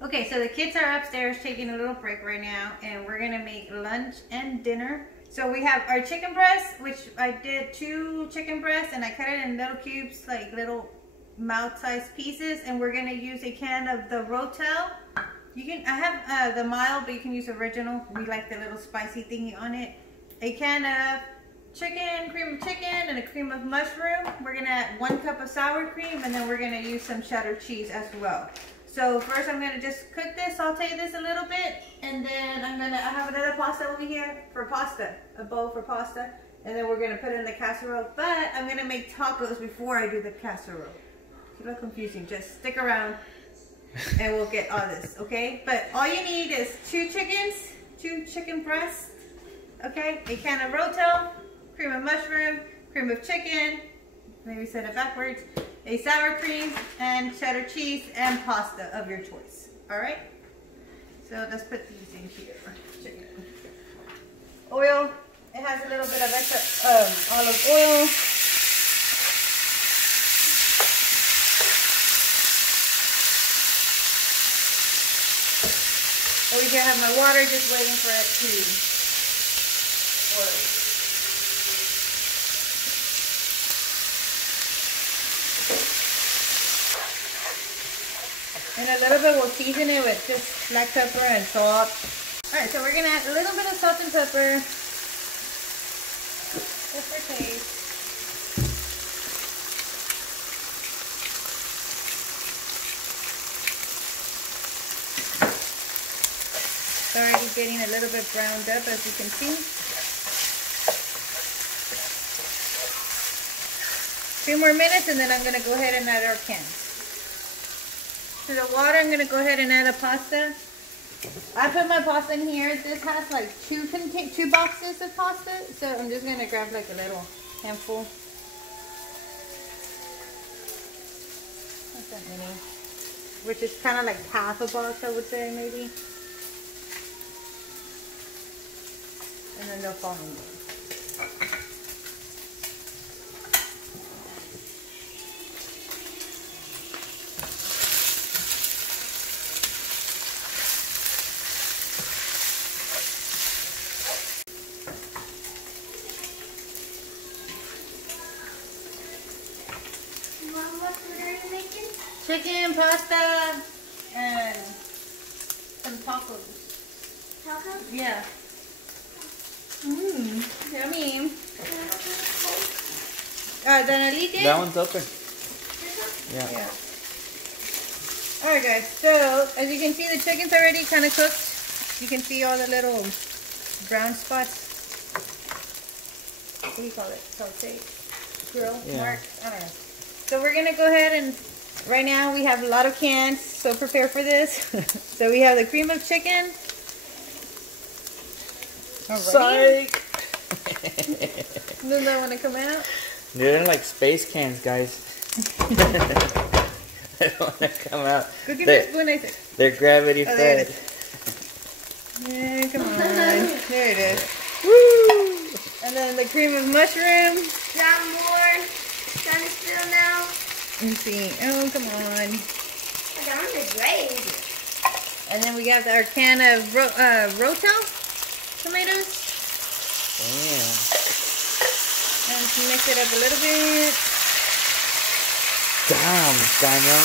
Okay, so the kids are upstairs taking a little break right now, and we're gonna make lunch and dinner. So we have our chicken breast, which I did 2 chicken breasts, and I cut it in little cubes, like little mouth-sized pieces, and we're gonna use a can of the Rotel. I have the mild, but you can use original. We like the little spicy thingy on it. A can of cream of chicken, and a cream of mushroom. We're gonna add 1 cup of sour cream, and then we're gonna use some cheddar cheese as well. So first I'm gonna just cook this, saute this a little bit, and then I have another pasta over here for pasta, a bowl for pasta, and then we're gonna put it in the casserole. But I'm gonna make tacos before I do the casserole. It's a little confusing, just stick around and we'll get all this, okay? But all you need is 2 chickens, 2 chicken breasts, okay? A can of Rotel, cream of mushroom, cream of chicken, maybe said it backwards, a sour cream, and cheddar cheese, and pasta of your choice. All right? So let's put these in here. Chicken. Oil. It has a little bit of extra olive oil. Over here I have my water, just waiting for it to boil. And a little bit, we'll season it with just black pepper and salt. Alright, so we're going to add a little bit of salt and pepper. Just for taste. It's already getting a little bit browned up, as you can see. 2 more minutes, and then I'm going to go ahead and add our cans. To the water, I'm going to go ahead and add a pasta. I put my pasta in here. This has like 2 boxes of pasta, so I'm just going to grab like a little handful. Not that many. Which is kind of like half a box, I would say, maybe. And then they'll fall in there. Chicken, pasta, and some tacos. Tacos? Yeah. Mmm, yummy. Danielgauna? That one's open. Yeah. Alright guys, so as you can see, the chicken's already kind of cooked. You can see all the little brown spots. What do you call it? Saute? Grill? Marks? I don't know. So we're going to go ahead and right now we have a lot of cans, so prepare for this. So we have the cream of chicken. Psych! Does that want to come out? They're like space cans, guys. They don't want to come out. Go give me a spoon, Isaac. They're gravity fed. There it is. Yeah, come on. There it is. Woo! And then the cream of mushroom. Some more. Trying to spill now. Let me see. Oh, come on. I got on the gravy. And then we got our can of Rotel tomatoes. Damn. And mix it up a little bit. Damn, Daniel.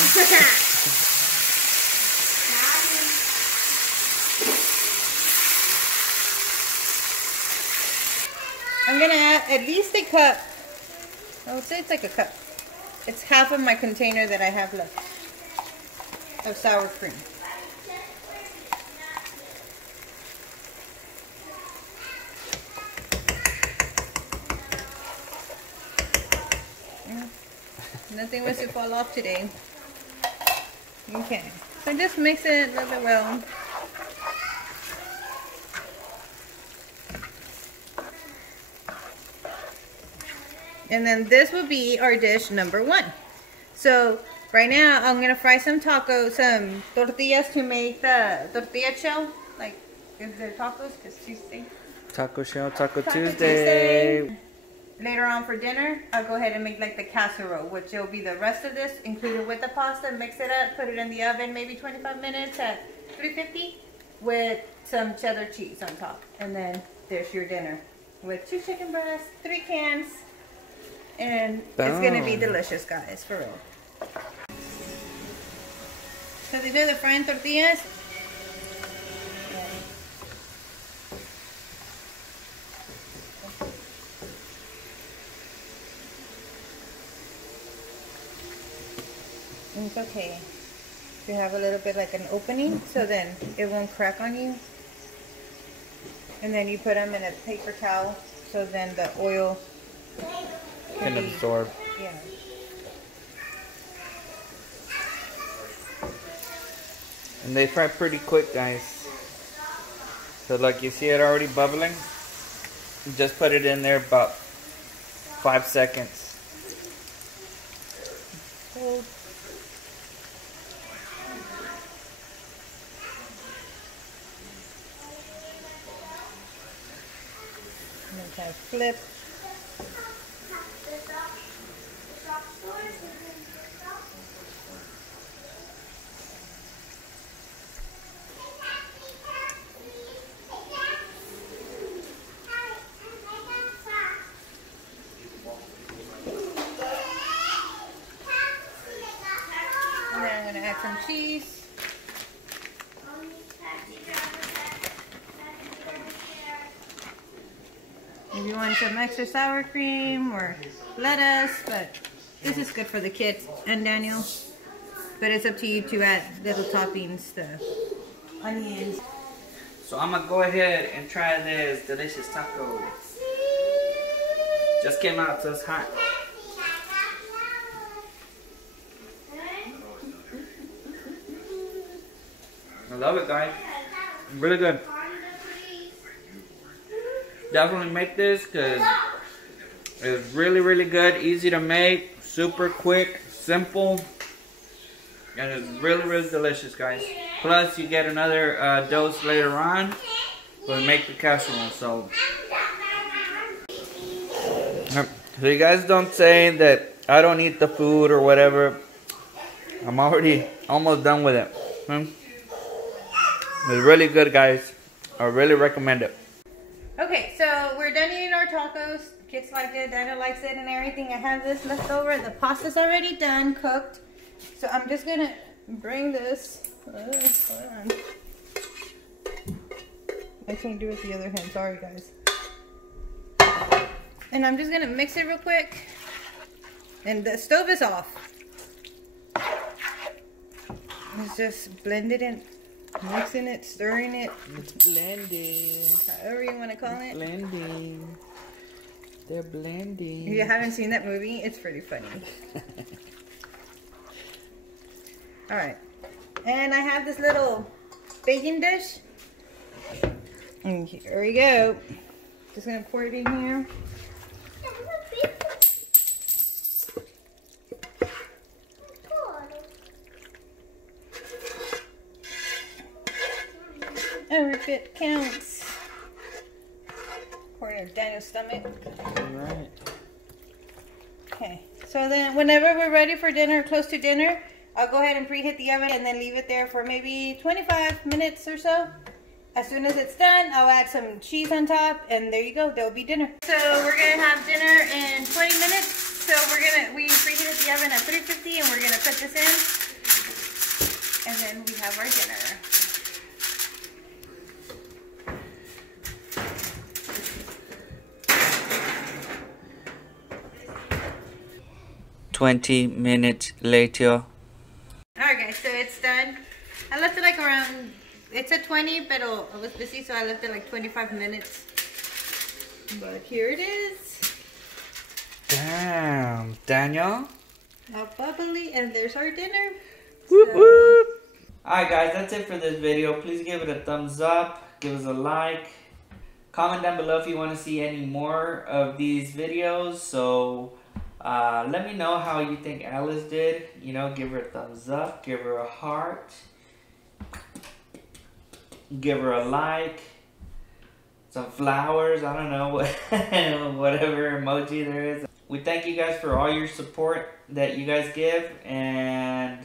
I'm going to add at least a cup. I would say it's like a cup. It's half of my container that I have left of sour cream. Nothing was to fall off today. Okay, so just mix it a little bit well. And then this will be our dish number 1. So right now I'm gonna fry some tacos, some tortillas to make the tortilla shell. Like, is there tacos? Because Tuesday. Taco shell, Taco Tuesday. later on for dinner, I'll go ahead and make like the casserole, which will be the rest of this included with the pasta. Mix it up, put it in the oven, maybe 25 minutes at 350 with some cheddar cheese on top. And then there's your dinner with 2 chicken breasts, 3 cans, and it's gonna be delicious, guys, for real. So these are the frying tortillas. It's okay to have a little bit like an opening so then it won't crack on you. And then you put them in a paper towel so then the oil Can absorb. Yeah. And they fry pretty quick, guys. So like you see it already bubbling. Just put it in there about 5 seconds. Hold. And then kind of flip. And then I'm going to add some cheese. If you want some extra sour cream or lettuce, but this is good for the kids and Daniel. But it's up to you to add little toppings, the onions. So I'm gonna go ahead and try this delicious taco. Just came out, so it's hot. I love it, guys. Really good. Definitely make this because it's really, really good. Easy to make, super quick, simple, and it's really, really delicious, guys. Plus, you get another dose later on when we make the casserole. So you guys don't say that I don't eat the food or whatever. I'm already almost done with it. It's really good, guys. I really recommend it. Okay, so we're done eating our tacos. Kids like it, Daniel likes it and everything. I have this left over. The pasta's already done, cooked. So I'm just gonna bring this. Hold on. I can't do it with the other hand. Sorry, guys. And I'm just gonna mix it real quick. And the stove is off. Let's just blend it in. Mixing it, stirring it. It's blended. However you want to call it. Blending. They're blending. If you haven't seen that movie, it's pretty funny. Alright. And I have this little baking dish. And here we go. Just going to pour it in here. Every bit counts. According to Daniel's stomach. Alright. Okay. So then whenever we're ready for dinner, close to dinner, I'll go ahead and preheat the oven and then leave it there for maybe 25 minutes or so. As soon as it's done, I'll add some cheese on top and there you go. There'll be dinner. So we're going to have dinner in 20 minutes. So we preheated the oven at 350 and we're going to put this in. And then we have our dinner. 20 minutes later. Alright guys, so it's done. I left it like around, it's at 20, but I was busy, so I left it like 25 minutes. But here it is. Damn, Daniel. All bubbly, and there's our dinner. Whoop, whoop. Alright guys, that's it for this video. Please give it a thumbs up, give us a like. Comment down below if you want to see any more of these videos. So let me know how you think Alice did. You know, give her a thumbs up, give her a heart, give her a like, some flowers, I don't know, whatever emoji there is. We thank you guys for all your support that you guys give, and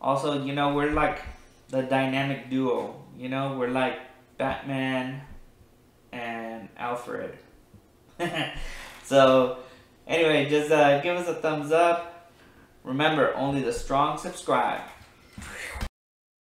also, you know, we're like the dynamic duo, you know, we're like Batman and Alfred. So anyway, just give us a thumbs up. Remember, only the strong subscribe.